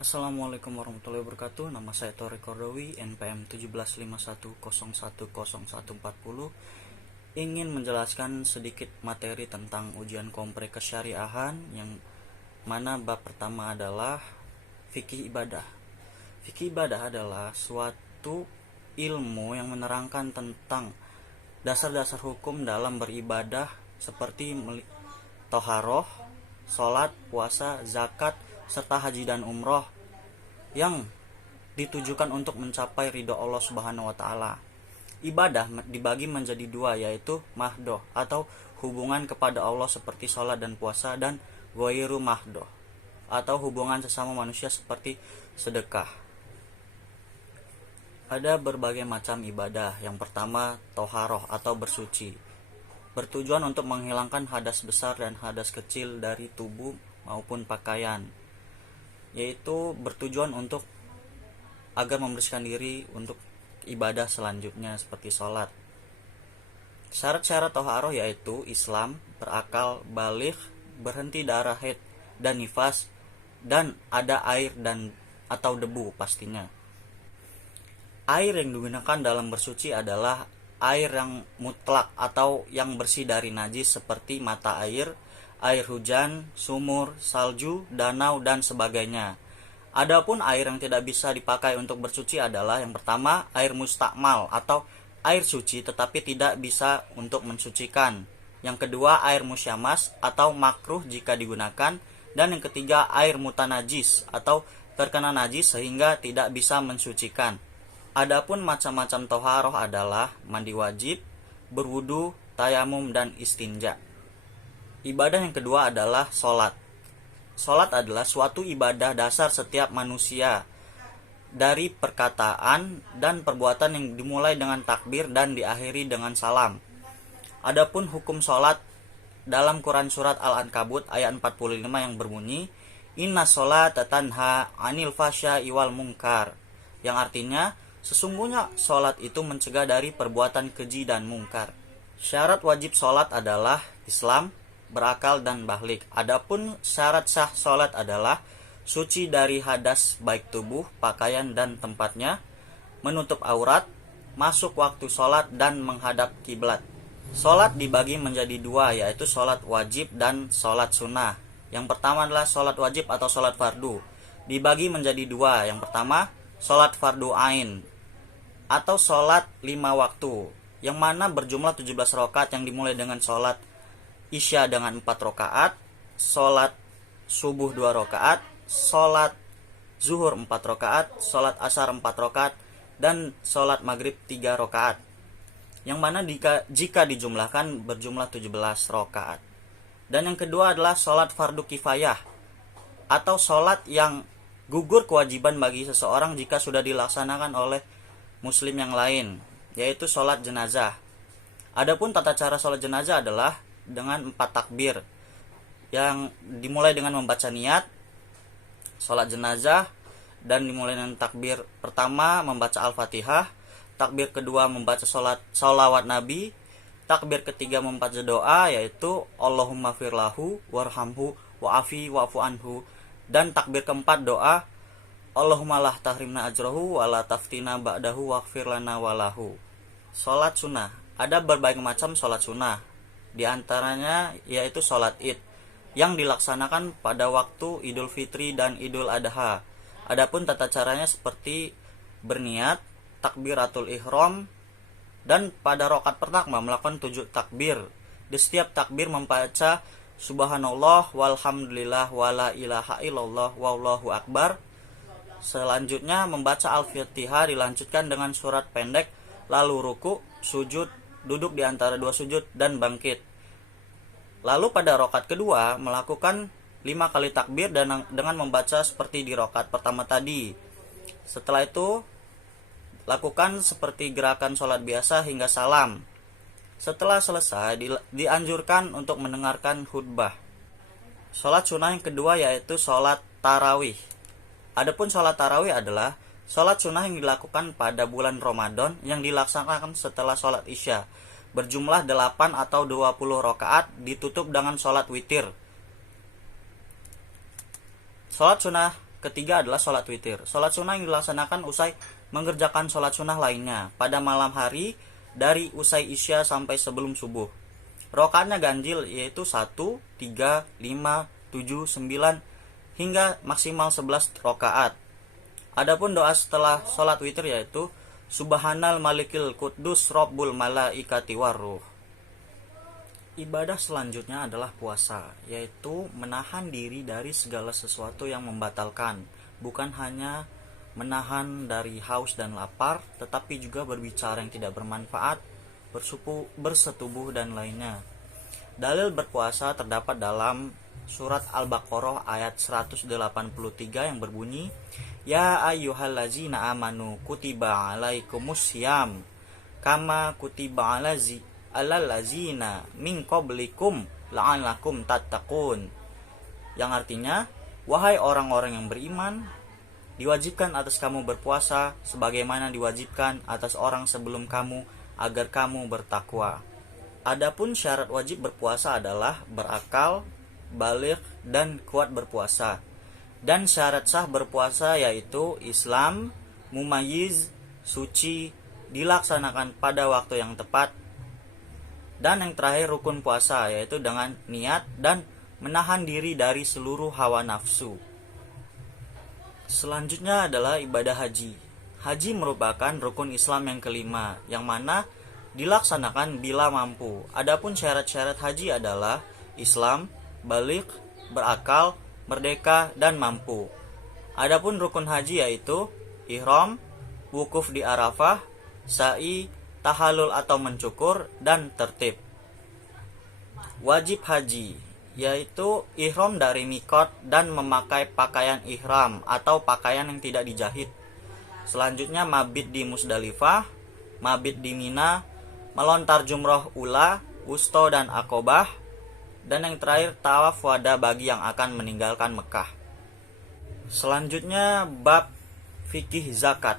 Assalamualaikum warahmatullahi wabarakatuh. Nama saya Torik Kordowi, NPM 1751010140. Ingin menjelaskan sedikit materi tentang ujian kompre kesyariahan, yang mana bab pertama adalah fikih ibadah. Fikih ibadah adalah suatu ilmu yang menerangkan tentang dasar-dasar hukum dalam beribadah seperti toharoh, sholat, puasa, zakat, serta haji dan umroh yang ditujukan untuk mencapai ridho Allah Subhanahu wa taala. Ibadah dibagi menjadi dua, yaitu mahdoh atau hubungan kepada Allah seperti sholat dan puasa, dan ghairu mahdoh atau hubungan sesama manusia seperti sedekah. Ada berbagai macam ibadah. Yang pertama, toharoh atau bersuci, bertujuan untuk menghilangkan hadas besar dan hadas kecil dari tubuh maupun pakaian, yaitu bertujuan untuk agar membersihkan diri untuk ibadah selanjutnya seperti sholat. Syarat-syarat toharoh yaitu Islam, berakal, baligh, berhenti darah haid dan nifas, dan ada air dan atau debu pastinya. Air yang digunakan dalam bersuci adalah air yang mutlak atau yang bersih dari najis seperti mata air, air hujan, sumur, salju, danau, dan sebagainya. Adapun air yang tidak bisa dipakai untuk bersuci adalah yang pertama, air mustakmal atau air suci tetapi tidak bisa untuk mensucikan. Yang kedua, air musyamas atau makruh jika digunakan. Dan yang ketiga, air mutanajis atau terkena najis sehingga tidak bisa mensucikan. Adapun macam-macam toharoh adalah mandi wajib, berwudu, tayamum, dan istinja. Ibadah yang kedua adalah sholat. Sholat adalah suatu ibadah dasar setiap manusia, dari perkataan dan perbuatan yang dimulai dengan takbir dan diakhiri dengan salam. Adapun hukum sholat dalam Quran surat Al-Ankabut ayat 45 yang berbunyi, Inna sholata tanha anil fasya'i wal munkar, yang artinya sesungguhnya sholat itu mencegah dari perbuatan keji dan mungkar. Syarat wajib sholat adalah Islam, berakal, dan baligh. Adapun syarat sah sholat adalah suci dari hadas baik tubuh, pakaian, dan tempatnya, menutup aurat, masuk waktu sholat, dan menghadap kiblat. Sholat dibagi menjadi dua, yaitu sholat wajib dan sholat sunnah. Yang pertama adalah sholat wajib atau sholat fardu, dibagi menjadi dua. Yang pertama, sholat fardu ain atau sholat 5 waktu, yang mana berjumlah 17 rakaat yang dimulai dengan sholat Isya dengan 4 rakaat, sholat subuh 2 rakaat, sholat zuhur 4 rakaat, sholat asar 4 rakaat, dan sholat maghrib 3 rakaat. Yang mana jika dijumlahkan berjumlah 17 rakaat. Dan yang kedua adalah sholat fardu kifayah atau sholat yang gugur kewajiban bagi seseorang jika sudah dilaksanakan oleh muslim yang lain, yaitu sholat jenazah. Adapun tata cara sholat jenazah adalah dengan 4 takbir, yang dimulai dengan membaca niat sholat jenazah, dan dimulai dengan takbir pertama membaca Al-Fatihah, takbir kedua membaca sholawat Nabi, takbir ketiga membaca doa yaitu Allahumma firlahu warhamhu wa'afi wa'fu anhu, dan takbir keempat doa Allahumma lah tahrimna ajrohu wa la taftina ba'dahu waghfir lana walahu. Sholat sunnah, ada berbagai macam sholat sunnah. Di antaranya yaitu sholat id yang dilaksanakan pada waktu Idul Fitri dan Idul Adha. Adapun tata caranya seperti berniat, takbiratul ihram, dan pada rakaat pertama melakukan 7 takbir. Di setiap takbir membaca subhanallah walhamdulillah wala ilaha illallah wallahu akbar. Selanjutnya membaca Al-Fatihah dilanjutkan dengan surat pendek, lalu ruku, sujud, duduk di antara 2 sujud, dan bangkit. Lalu pada rakaat kedua melakukan 5 kali takbir dan dengan membaca seperti di rakaat pertama tadi. Setelah itu lakukan seperti gerakan sholat biasa hingga salam. Setelah selesai dianjurkan untuk mendengarkan khutbah. Sholat sunnah yang kedua yaitu sholat tarawih. Adapun sholat tarawih adalah sholat sunnah yang dilakukan pada bulan Ramadan yang dilaksanakan setelah sholat isya, berjumlah 8 atau 20 rakaat, ditutup dengan sholat witir. Sholat sunnah ketiga adalah sholat witir. Sholat sunnah yang dilaksanakan usai mengerjakan sholat sunnah lainnya pada malam hari dari usai isya sampai sebelum subuh. Rakaatnya ganjil yaitu 1, 3, 5, 7, 9 hingga maksimal 11 rakaat. Adapun doa setelah sholat witir yaitu Subhanal Malikil Quddus Rabbul Malaikati Waruh. Ibadah selanjutnya adalah puasa, yaitu menahan diri dari segala sesuatu yang membatalkan, bukan hanya menahan dari haus dan lapar, tetapi juga berbicara yang tidak bermanfaat, bersetubuh dan lainnya. Dalil berpuasa terdapat dalam surat Al-Baqarah ayat 183 yang berbunyi, Ya ayyuhallazina amanu kutiba alaikumussyam kama kutiba alal lazina min qablikum la'allakum tattaqun. Yang artinya, wahai orang-orang yang beriman, diwajibkan atas kamu berpuasa sebagaimana diwajibkan atas orang sebelum kamu agar kamu bertakwa. Adapun syarat wajib berpuasa adalah berakal, baligh dan kuat berpuasa. Dan syarat sah berpuasa yaitu Islam, mumayyiz, suci, dilaksanakan pada waktu yang tepat. Dan yang terakhir rukun puasa yaitu dengan niat dan menahan diri dari seluruh hawa nafsu. Selanjutnya adalah ibadah haji. Haji merupakan rukun Islam yang kelima, yang mana dilaksanakan bila mampu. Adapun syarat-syarat haji adalah Islam, baligh, berakal, merdeka, dan mampu. Adapun rukun haji yaitu ihram, wukuf di Arafah, sa'i, tahallul atau mencukur, dan tertib. Wajib haji yaitu ihram dari mikot dan memakai pakaian ihram atau pakaian yang tidak dijahit. Selanjutnya mabit di Musdalifah, mabit di Mina, melontar jumroh ula, wusto dan akobah, dan yang terakhir tawaf wada bagi yang akan meninggalkan Mekah. Selanjutnya bab fikih zakat.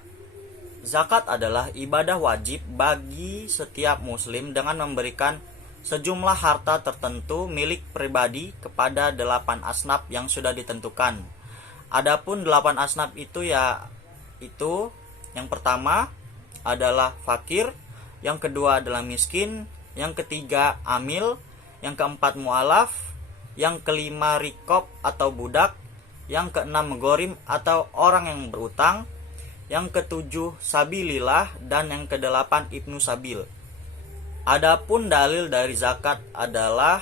Zakat adalah ibadah wajib bagi setiap muslim dengan memberikan sejumlah harta tertentu milik pribadi kepada 8 asnaf yang sudah ditentukan. Adapun 8 asnaf itu yaitu yang pertama adalah fakir, yang kedua adalah miskin, yang ketiga amil, yang keempat mu'alaf, yang kelima rikob atau budak, yang keenam gorim atau orang yang berutang, yang ketujuh sabilillah, dan yang kedelapan ibnu sabil. Adapun dalil dari zakat adalah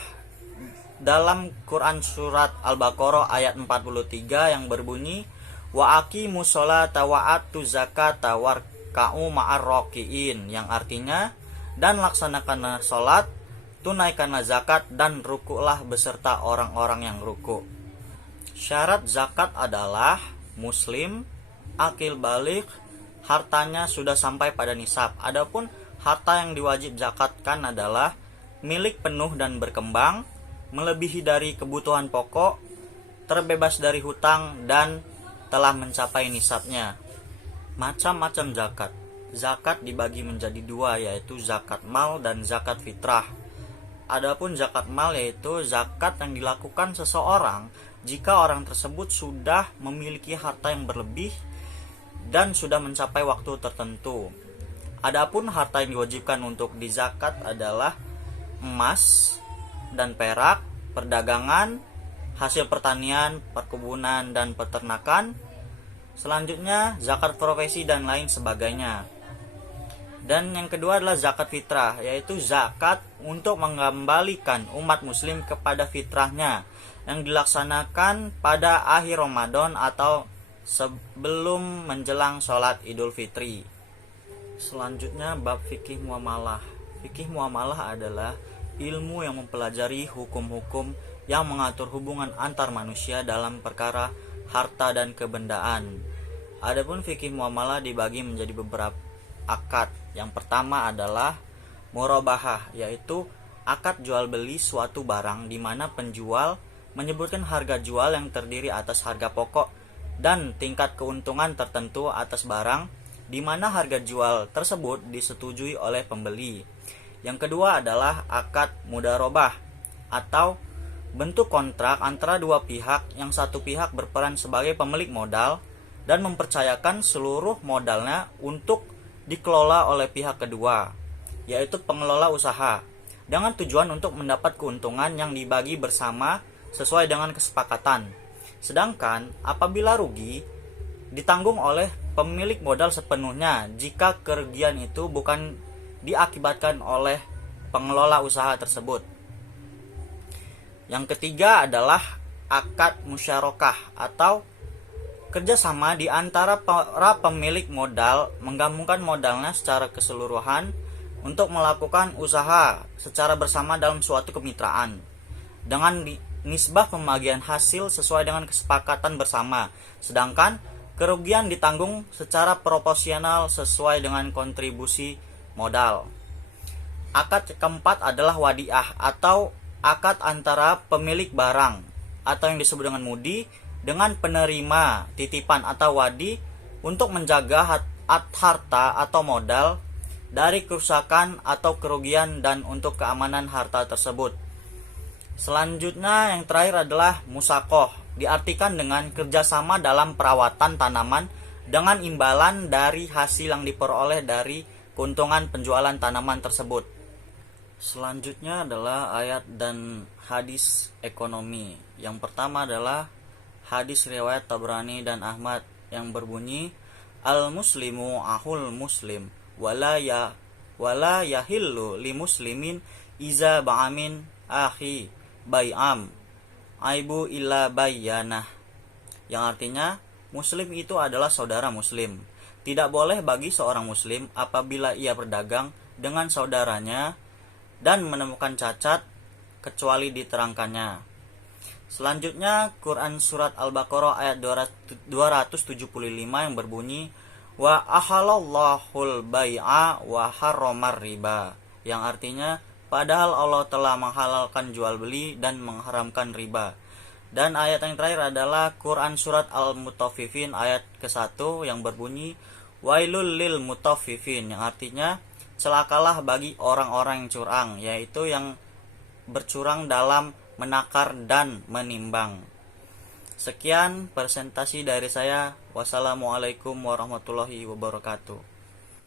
dalam Quran surat Al-Baqarah ayat 43 yang berbunyi, Wa aqimus sholata wa atuz zakata warka'u ma'ar raki'in, yang artinya, dan laksanakanlah sholat, tunaikanlah zakat, dan rukuklah beserta orang-orang yang rukuk. Syarat zakat adalah muslim, akil baligh, hartanya sudah sampai pada nisab. Adapun harta yang diwajib zakatkan adalah milik penuh dan berkembang, melebihi dari kebutuhan pokok, terbebas dari hutang, dan telah mencapai nisabnya. Macam-macam zakat. Zakat dibagi menjadi dua, yaitu zakat mal dan zakat fitrah. Adapun zakat mal yaitu zakat yang dilakukan seseorang jika orang tersebut sudah memiliki harta yang berlebih dan sudah mencapai waktu tertentu. Adapun harta yang diwajibkan untuk dizakat adalah emas dan perak, perdagangan, hasil pertanian, perkebunan, dan peternakan. Selanjutnya zakat profesi dan lain sebagainya. Dan yang kedua adalah zakat fitrah, yaitu zakat untuk mengembalikan umat muslim kepada fitrahnya yang dilaksanakan pada akhir Ramadan atau sebelum menjelang sholat Idul Fitri. Selanjutnya bab fikih muamalah. Fikih muamalah adalah ilmu yang mempelajari hukum-hukum yang mengatur hubungan antar manusia dalam perkara harta dan kebendaan. Adapun fikih muamalah dibagi menjadi beberapa akad. Yang pertama adalah murabahah, yaitu akad jual beli suatu barang di mana penjual menyebutkan harga jual yang terdiri atas harga pokok dan tingkat keuntungan tertentu atas barang di mana harga jual tersebut disetujui oleh pembeli. Yang kedua adalah akad mudarobah atau bentuk kontrak antara dua pihak yang satu pihak berperan sebagai pemilik modal dan mempercayakan seluruh modalnya untuk dikelola oleh pihak kedua, yaitu pengelola usaha, dengan tujuan untuk mendapat keuntungan yang dibagi bersama sesuai dengan kesepakatan. Sedangkan apabila rugi ditanggung oleh pemilik modal sepenuhnya jika kerugian itu bukan diakibatkan oleh pengelola usaha tersebut. Yang ketiga adalah akad musyarakah atau kerjasama di antara para pemilik modal menggabungkan modalnya secara keseluruhan untuk melakukan usaha secara bersama dalam suatu kemitraan dengan nisbah pembagian hasil sesuai dengan kesepakatan bersama, sedangkan kerugian ditanggung secara proporsional sesuai dengan kontribusi modal. Akad keempat adalah wadiah atau akad antara pemilik barang atau yang disebut dengan mudi dengan penerima titipan atau wadi untuk menjaga harta atau modal dari kerusakan atau kerugian dan untuk keamanan harta tersebut. Selanjutnya yang terakhir adalah musakoh, diartikan dengan kerjasama dalam perawatan tanaman dengan imbalan dari hasil yang diperoleh dari keuntungan penjualan tanaman tersebut. Selanjutnya adalah ayat dan hadis ekonomi. Yang pertama adalah hadis riwayat Tabrani dan Ahmad yang berbunyi, al-muslimu ahul muslim wala yahillu li muslimin iza ba'amin akhi bay'am aibu illa bayyanah. Yang artinya, muslim itu adalah saudara muslim. Tidak boleh bagi seorang muslim apabila ia berdagang dengan saudaranya dan menemukan cacat kecuali diterangkannya. Selanjutnya Quran surat Al-Baqarah ayat 275 yang berbunyi, wa ahalallahul bai'a wa harramar riba, yang artinya padahal Allah telah menghalalkan jual beli dan mengharamkan riba. Dan ayat yang terakhir adalah Quran surat Al-Mutaffifin ayat ke-1 yang berbunyi, wailul lil mutaffifin, yang artinya celakalah bagi orang-orang yang curang, yaitu yang bercurang dalam menakar dan menimbang. Sekian presentasi dari saya. Wassalamualaikum warahmatullahi wabarakatuh.